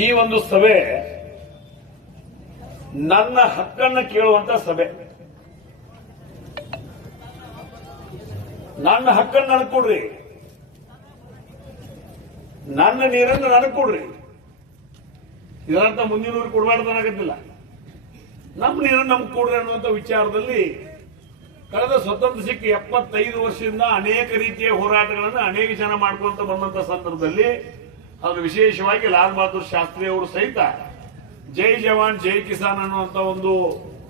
ಈ ಒಂದು ಸಭೆ ನನ್ನ ಹಕ್ಕನ್ನು ಕೇಳುವಂತ ಸಭೆ. ನನ್ನ ಹಕ್ಕನ್ನು ನನಗೆ ಕೊಡ್ರಿ, ನನ್ನ ನೀರನ್ನು ನನಗೆ ಕೊಡ್ರಿ. ಇದರಂತ ಮುಂದಿನವ್ರು ಕೊಡಬಾರ್ದನಾಗತ್ತಿಲ್ಲ. ನಮ್ಮ ನೀರನ್ನು ನಮ್ಗೆ ಕೊಡ್ರಿ ಅನ್ನುವಂಥ ವಿಚಾರದಲ್ಲಿ ಕಳೆದ ಸ್ವತಂತ್ರ ಸಿಕ್ಕ 75 ವರ್ಷದಿಂದ ಅನೇಕ ರೀತಿಯ ಹೋರಾಟಗಳನ್ನು ಅನೇಕ ಜನ ಮಾಡ್ಕೊಂತ ಬಂದಂತ ಸಂದರ್ಭದಲ್ಲಿ ಅದು ವಿಶೇಷವಾಗಿ ಲಾಲ್ ಬಹದ್ದೂರ್ ಶಾಸ್ತ್ರಿ ಅವರು ಸಹಿತ ಜೈ ಜವಾನ್ ಜೈ ಕಿಸಾನ್ ಅನ್ನುವಂತ ಒಂದು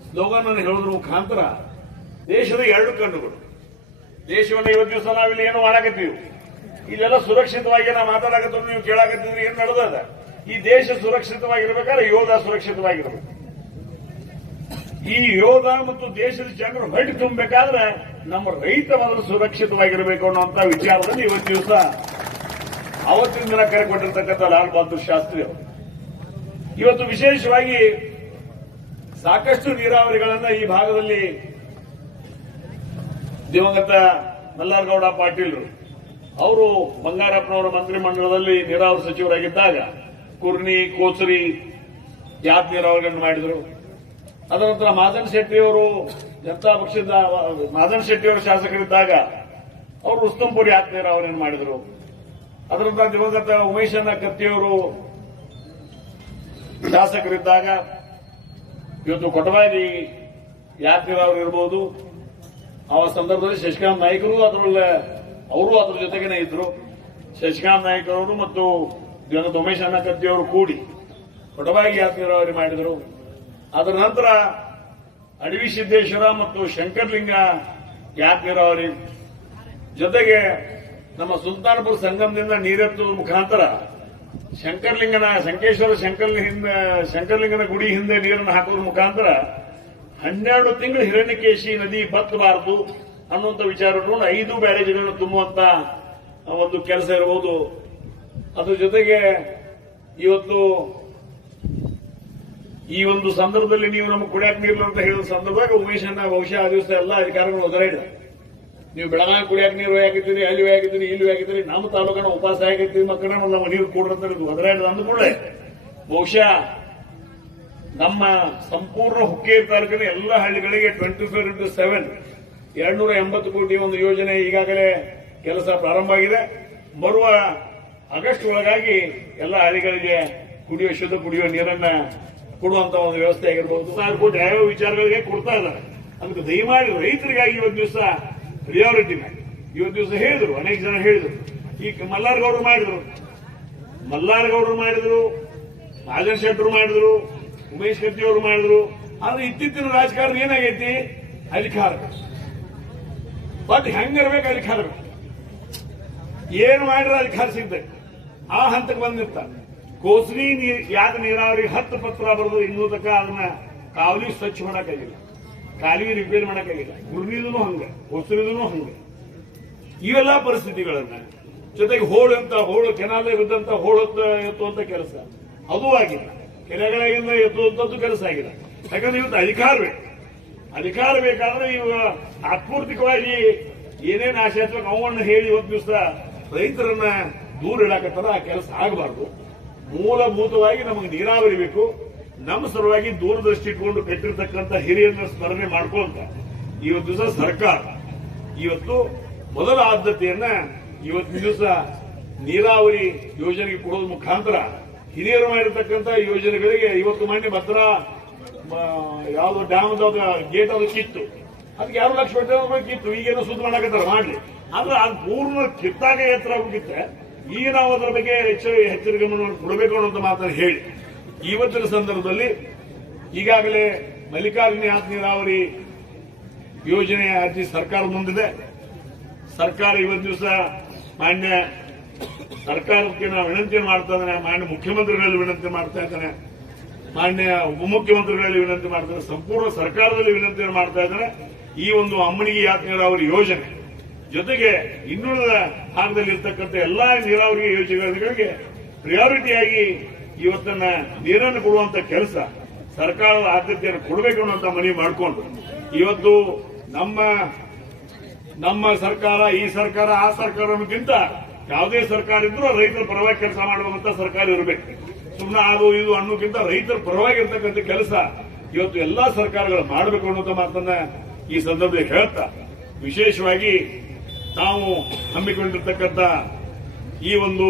ಸ್ಲೋಗನ್ ಅನ್ನು ಹೇಳೋದ್ರ ಮುಖಾಂತರ ದೇಶದ 2 ಕಣ್ಣುಗಳು, ದೇಶವನ್ನು ಇವತ್ತು ದಿವಸ ನಾವಿಲ್ಲಿ ಏನು ಮಾಡಾಕತ್ತೀವಿ, ಇಲ್ಲೆಲ್ಲ ಸುರಕ್ಷಿತವಾಗಿ ನಾವು ಮಾತಾಡಕತ್ತೀವಿ, ನೀವು ಕೇಳಾಕತ್ತೀವಿ ಏನ್ ನಡೆದದ. ಈ ದೇಶ ಸುರಕ್ಷಿತವಾಗಿರ್ಬೇಕಾದ್ರೆ ಯೋಧ ಸುರಕ್ಷಿತವಾಗಿರ್ಬೇಕು. ಈ ಯೋಧ ಮತ್ತು ದೇಶದ ಜನರು ಹೊಟ್ಟೆ ತುಂಬಬೇಕಾದ್ರೆ ನಮ್ಮ ರೈತ ಮೊದಲು ಸುರಕ್ಷಿತವಾಗಿರಬೇಕು ಅನ್ನುವಂತ ವಿಚಾರದಲ್ಲಿ ಇವತ್ತು ದಿವಸ ಅವತ್ತಿನ ದಿನ ಕರೆ ಕೊಟ್ಟಿರ್ತಕ್ಕಂಥ ಲಾಲ್ ಬಹದ್ದೂರ್ ಶಾಸ್ತ್ರಿ ಅವರು ಇವತ್ತು ವಿಶೇಷವಾಗಿ ಸಾಕಷ್ಟು ನೀರಾವರಿಗಳನ್ನ ಈ ಭಾಗದಲ್ಲಿ ದಿವಂಗತ ಮಲ್ಲಾರಗೌಡ ಪಾಟೀಲ್ರು ಅವರು ಬಂಗಾರಪ್ಪನವರ ಮಂತ್ರಿಮಂಡಲದಲ್ಲಿ ನೀರಾವರಿ ಸಚಿವರಾಗಿದ್ದಾಗ ಕುರ್ನಿ, ಕೋಚರಿ, ಯಾತ್ ನೀರಾವರಿಗಳನ್ನು ಮಾಡಿದರು. ಅದರ ನಂತರ ಮಾದನ್ ಶೆಟ್ಟಿಯವರು ಜನತಾ ಪಕ್ಷದ ಮಾದನ್ ಶೆಟ್ಟಿಯವರು ಶಾಸಕರಿದ್ದಾಗ ಅವರು ರುಸ್ತಂಪುರಿ ಯಾತ್ ನೀರಾವರಿಯನ್ನು ಮಾಡಿದರು. ಅದರ ನಂತರ ದಿವಂಗತ ಉಮೇಶಣ್ಣ ಕತ್ತಿಯವರು ಶಾಸಕರಿದ್ದಾಗ ಇವತ್ತು ಕೊಟವಾದಿ ಯಾತ್ ನೀರಾವರಿ ಇರಬಹುದು. ಆ ಸಂದರ್ಭದಲ್ಲಿ ಶಶಿಕಾಂತ್ ನಾಯ್ಕರು ಅವರು ಅದರ ಜೊತೆಗೇನೆ ಇದ್ರು. ಶಶಿಕಾಂತ್ ನಾಯ್ಕರವರು ಮತ್ತು ದಿವಂಗತ ಉಮೇಶಣ್ಣ ಕತ್ತಿಯವರು ಕೂಡಿ ಕೊಟವಾಗಿ ಯಾತ್ ನೀರಾವರಿ ಮಾಡಿದರು. ಅದರ ನಂತರ ಅಡವಿ ಸಿದ್ದೇಶ್ವರ ಮತ್ತು ಶಂಕರ್ಲಿಂಗ ಯಾತ್ ನೀರಾವರಿ ಜೊತೆಗೆ ನಮ್ಮ ಸುಲ್ತಾನಪುರ ಸಂಗಮದಿಂದ ನೀರೆತ್ತುವ ಮುಖಾಂತರ ಶಂಕರಲಿಂಗನ ಗುಡಿ ಹಿಂದೆ ನೀರನ್ನು ಹಾಕೋದ್ರ ಮುಖಾಂತರ 12 ತಿಂಗಳು ಹಿರಣ್ಯಕೇಶಿ ನದಿ ಬತ್ತಬಾರದು ಅನ್ನುವಂಥ ವಿಚಾರ ಇಟ್ಕೊಂಡು 5 ಬ್ಯಾರೇಜ್ಗಳನ್ನು ತುಂಬುವಂತ ಒಂದು ಕೆಲಸ ಇರಬಹುದು. ಅದ್ರ ಜೊತೆಗೆ ಇವತ್ತು ಈ ಒಂದು ಸಂದರ್ಭದಲ್ಲಿ ನೀವು ನಮಗೆ ಕುಡಿಯಕ್ಕೆ ನೀರು ಅಂತ ಹೇಳಿದ ಸಂದರ್ಭದಾಗ ಉಮೇಶನ್ನ ಬಹುಶಃ ಆ ದಿವಸ ಎಲ್ಲ ಅಧಿಕಾರಿಗಳು ಒದರಾಡಿದ, ನೀವು ಬೆಳಗಾವಿ ಕುಡಿಯಕ್ಕೆ ನೀರು ಹಾಕಿದ್ದೀರಿ, ಅಲ್ಲಿ ಹಾಕಿದ್ದೀರಿ, ಇಲ್ಲಿ ಹಾಕಿದ್ದೀರಿ, ನಮ್ಮ ತಾಲೂಕನ ಉಪವಾಸ ಹಾಕಿರ್ತೀವಿ, ಮಕ್ಕಳ ನಮ್ಮ ನೀರು ಕೊಡ್ರಂತ ಒದರಾಡಿದ ಅಂದ್ಕೂಡಲೇ ಬಹುಶಃ ನಮ್ಮ ಸಂಪೂರ್ಣ ಹುಕ್ಕೇರಿ ತಾಲೂಕಿನ ಎಲ್ಲ ಹಳ್ಳಿಗಳಿಗೆ 24x7 280 ಕೋಟಿ ಒಂದು ಯೋಜನೆ ಈಗಾಗಲೇ ಕೆಲಸ ಪ್ರಾರಂಭ ಆಗಿದೆ. ಬರುವ ಆಗಸ್ಟ್ ಒಳಗಾಗಿ ಎಲ್ಲ ಹಳ್ಳಿಗಳಿಗೆ ಶುದ್ಧ ಕುಡಿಯುವ ನೀರನ್ನ ಕೊಡುವಂತ ಒಂದು ವ್ಯವಸ್ಥೆ ಆಗಿರಬಹುದು. 6 ಕೋಟಿ ಯಾವ್ಯಾವ ವಿಚಾರಗಳಿಗೆ ಕೊಡ್ತಾ ಇದ್ದಾರೆ. ಅದಕ್ಕೆ ದಯಮಾಡಿ ರೈತರಿಗಾಗಿ ಇವತ್ತು ದಿವಸ ಪ್ರಿಯಾರಿಟಿ ಮಾಡಿ ಇವತ್ತು ದಿವಸ ಹೇಳಿದ್ರು, ಅನೇಕ ಜನ ಹೇಳಿದ್ರು. ಈಗ ಮಲ್ಲಾರಗೌಡರು ಮಾಡಿದ್ರು, ರಾಜನ್ ಶೆಟ್ಟರು ಮಾಡಿದ್ರು, ಉಮೇಶ್ ಕತ್ತಿಯವರು ಮಾಡಿದ್ರು. ಆದ್ರೆ ಇತ್ತೀಚಿನ ರಾಜಕಾರಣ ಏನಾಗೈತಿ, ಅಧಿಕಾರ ಬಟ್ ಹೆಂಗಿರ್ಬೇಕು, ಅಧಿಕಾರ ಏನು ಮಾಡಿದ್ರೆ ಅಧಿಕಾರ ಸಿಗ್ತದೆ ಆ ಹಂತಕ್ಕೆ ಬಂದಿರ್ತಾರೆ. ಕೋಸರಿ ಯಾದ ನೀರಾವರಿ 10 ಪತ್ರ ಬರೆದು ಇನ್ನೂ ತನಕ ಅದನ್ನ ಕಾವಲಿ ಸ್ವಚ್ಛ ಮಾಡಕ್ಕಾಗಿಲ್ಲ, ಕಾಲುವೆ ರಿಪೇರ್ ಮಾಡಕ್ಕಾಗಿಲ್ಲ. ಗುರ್ನಿದೂ ಹಂಗ, ಕೋಸರಿದೂ ಹಂಗ. ಇವೆಲ್ಲ ಪರಿಸ್ಥಿತಿಗಳನ್ನ ಜೊತೆಗೆ ಹೋಳು ಕೆನಾಲ್ ಬಿದ್ದಂತ ಎತ್ತುವಂತ ಕೆಲಸ ಅದು ಆಗಿಲ್ಲ, ಕೆರೆಗಳಿಂದ ಎತ್ತುವಂತದ್ದು ಕೆಲಸ ಆಗಿಲ್ಲ. ಯಾಕಂದ್ರೆ ಇವತ್ತು ಅಧಿಕಾರ ಬೇಕಾದ್ರೆ ಇವ ತಾತ್ಪೂರ್ತಿಕವಾಗಿ ಏನೇನು ಆಶಾತ್ಮಕ ಅವನ್ನ ಹೇಳಿ ಇವತ್ತು ದಿವಸ ರೈತರನ್ನ ದೂರ ಇಡಾಕತ್ತಾರ. ಆ ಕೆಲಸ ಆಗಬಾರ್ದು. ಮೂಲಭೂತವಾಗಿ ನಮಗೆ ನೀರಾವರಿ ಬೇಕು. ನಮ್ಮ ಸಲುವಾಗಿ ದೂರದೃಷ್ಟಿ ಇಟ್ಕೊಂಡು ಕಟ್ಟಿರ್ತಕ್ಕಂಥ ಹಿರಿಯರನ್ನ ಸ್ಮರಣೆ ಮಾಡ್ಕೊಂತ ಇವತ್ತು ದಿವಸ ಸರ್ಕಾರ ಇವತ್ತು ಮೊದಲ ಆದ್ಯತೆಯನ್ನ ಇವತ್ತಿನ ದಿವಸ ನೀರಾವರಿ ಯೋಜನೆಗೆ ಕೊಡೋದ್ರ ಮುಖಾಂತರ ಹಿರಿಯರು ಮಾಡಿರ್ತಕ್ಕಂಥ ಯೋಜನೆಗಳಿಗೆ ಇವತ್ತು ಮೊನ್ನೆ ಭದ್ರಾ ಯಾವ್ದು ಡ್ಯಾಮ್ ಗೇಟ್ ಅದು ಕಿತ್ತು, ಅದಕ್ಕೆ 2 ಲಕ್ಷ ಕಿತ್ತು. ಈಗೇನೋ ಸುದ್ದಿ ಮಾಡಕತ್ತಾರ ಮಾಡ್ಲಿ, ಆದ್ರೆ ಅದು ಪೂರ್ಣ ಕಿತ್ತಾಗ ಎತ್ತರ ಹೋಗಿತ್ತೆ. ಈಗ ನಾವು ಅದರ ಬಗ್ಗೆ ಹೆಚ್ಚಿನ ಗಮನವನ್ನು ಕೊಡಬೇಕು ಅನ್ನೋಂಥ ಮಾತನ್ನು ಹೇಳಿ ಇವತ್ತಿನ ಸಂದರ್ಭದಲ್ಲಿ ಈಗಾಗಲೇ ಮಲ್ಲಿಕಾರ್ಜುನ ಯಾತ್ ನೀರಾವರಿ ಯೋಜನೆಯ ಅರ್ಜಿ ಸರ್ಕಾರ ಮುಂದಿದೆ. ಸರ್ಕಾರ ಇವತ್ತು ದಿವಸ ಮಾನ್ಯ ಸರ್ಕಾರಕ್ಕೆ ನಾವು ವಿನಂತಿ ಮಾಡ್ತಾ ಇದ್ದಾನೆ, ಮಾನ್ಯ ಮುಖ್ಯಮಂತ್ರಿಗಳಲ್ಲಿ ವಿನಂತಿ ಮಾಡ್ತಾ ಇದ್ದಾನೆ, ಮಾನ್ಯ ಉಪಮುಖ್ಯಮಂತ್ರಿಗಳಲ್ಲಿ ವಿನಂತಿ ಮಾಡ್ತಾರೆ, ಸಂಪೂರ್ಣ ಸರ್ಕಾರದಲ್ಲಿ ವಿನಂತಿಯನ್ನು ಮಾಡ್ತಾ ಇದ್ದಾರೆ. ಈ ಒಂದು ಅಮ್ಮನಿಗೆ ಯಾತ್ ನೀರಾವರಿ ಯೋಜನೆ ಜೊತೆಗೆ ಇನ್ನುಳಿದ ಭಾಗದಲ್ಲಿ ಇರ್ತಕ್ಕಂಥ ಎಲ್ಲಾ ನೀರಾವರಿ ಯೋಜನೆಗಳಿಗೆ ಪ್ರಿಯಾರಿಟಿಯಾಗಿ ಇವತ್ತನ್ನ ನೀರನ್ನು ಕೊಡುವಂತ ಕೆಲಸ ಸರ್ಕಾರದ ಆದ್ಯತೆಯನ್ನು ಕೊಡಬೇಕು ಅನ್ನೋಂತ ಮನವಿ ಮಾಡಿಕೊಂಡು ಇವತ್ತು ನಮ್ಮ ಸರ್ಕಾರ, ಈ ಸರ್ಕಾರ, ಆ ಸರ್ಕಾರ ಅನ್ನೋದಕ್ಕಿಂತ ಯಾವುದೇ ಸರ್ಕಾರ ಇದ್ರೂ ರೈತರ ಪರವಾಗಿ ಕೆಲಸ ಮಾಡುವಂತ ಸರ್ಕಾರ ಇರಬೇಕು. ಸುಮ್ಮನೆ ಅದು ಇದು ಅನ್ನೋಕ್ಕಿಂತ ರೈತರ ಪರವಾಗಿ ಇರ್ತಕ್ಕಂಥ ಕೆಲಸ ಇವತ್ತು ಎಲ್ಲಾ ಸರ್ಕಾರಗಳು ಮಾಡಬೇಕು ಅನ್ನೋಂಥ ಮಾತನ್ನ ಈ ಸಂದರ್ಭದಲ್ಲಿ ಹೇಳ್ತಾ, ವಿಶೇಷವಾಗಿ ತಾವು ಹಮ್ಮಿಕೊಂಡಿರ್ತಕ್ಕಂಥ ಈ ಒಂದು